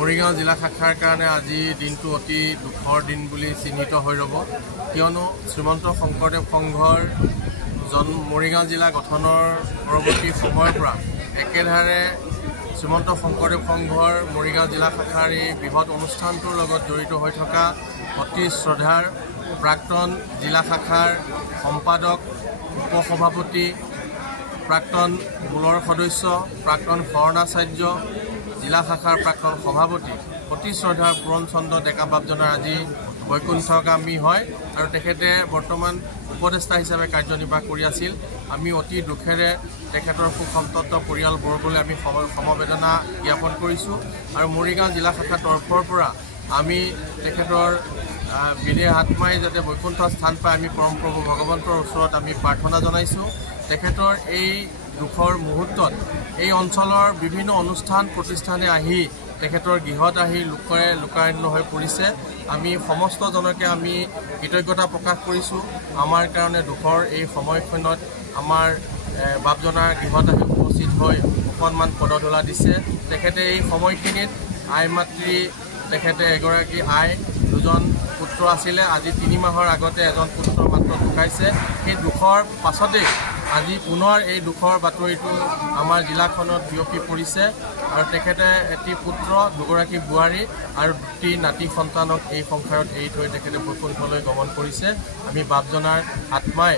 মৰিগাঁও জিলা শাখাৰ কাৰণে আজি দিনটো অতি দুখৰ দিন বুলি চিহ্নিত হৈ ৰ'ব, কিয়নো শ্ৰীমন্ত শংকৰদেৱ সংঘৰ মৰিগাঁও জিলা গঠনৰ পৰৱৰ্তী সময়ৰ পৰা একেধাৰে শ্ৰীমন্ত শংকৰদেৱ সংঘৰ মৰিগাঁও জিলা শাখাৰ এই বৃহৎ অনুষ্ঠানটোৰ লগত জড়িত হৈ থকা অতি শ্ৰদ্ধাৰ প্ৰাক্তন জিলা শাখাৰ সম্পাদক, উপসভাপতি, প্ৰাক্তন মূলৰ সদস্য, প্ৰাক্তন শৰণাচাৰ্য, জিলা শাখাৰ প্ৰাক্তন সভাপতি অতি শ্ৰদ্ধাৰ পূৰণচন্দ্ৰ ডেকা বাপজনাৰ আজি বৈকুণ্ঠগামী হয় আৰু তেখেতে বৰ্তমান উপদেষ্টা হিচাপে কাৰ্যনিৰ্বাহ কৰি আছিল। আমি অতি দুখেৰে তেখেতৰ সুসন্তপ্ত পৰিয়ালবৰ্গলৈ আমি সমবেদনা জ্ঞাপন কৰিছোঁ আৰু মৰিগাঁও জিলা শাখাৰ তৰফৰ পৰা আমি তেখেতৰ বিদেহ আত্মাই যাতে বৈকুণ্ঠ স্থান পায় আমি পৰম প্ৰভু ভগৱন্তৰ ওচৰত আমি প্ৰাৰ্থনা জনাইছোঁ। তেখেতৰ এই দুখৰ মুহূৰ্তত এই অঞ্চলৰ বিভিন্ন অনুষ্ঠান প্ৰতিষ্ঠানে আহি তেখেতৰ গৃহত আহি লোকাৰণ্য হৈ পৰিছে। আমি সমস্তজনকে আমি কৃতজ্ঞতা প্ৰকাশ কৰিছোঁ। আমাৰ কাৰণে দুখৰ এই সময়খনত আমাৰ বাপজনাৰ গৃহত আহি উপস্থিত হৈ অকণমান পদধূলা দিছে। তেখেতে এই সময়খিনিত আই মাতৃ, তেখেতে এগৰাকী আই, দুজন পুত্ৰ আছিলে। আজি 3 মাহৰ আগতে এজন পুত্ৰ মাত্ৰ ঢুকাইছে। সেই দুখৰ পাছতেই আজি পুনৰ এই দুখৰ বাতৰিটো আমাৰ জিলাখনত বিয়পি পৰিছে আৰু তেখেতে এটি পুত্ৰ, 2গৰাকী বোৱাৰী আৰু 2টি নাতি সন্তানক এই সংসাৰত এৰি থৈ তেখেতে বৈকুণ্ঠলৈ গমন কৰিছে। আমি বাপজনাৰ আত্মাই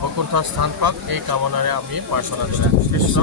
বৈকুণ্ঠ স্থান পাওক এই কামনাৰে আমি প্ৰাৰ্থনা জনাইছোঁ। কৃষ্ণ।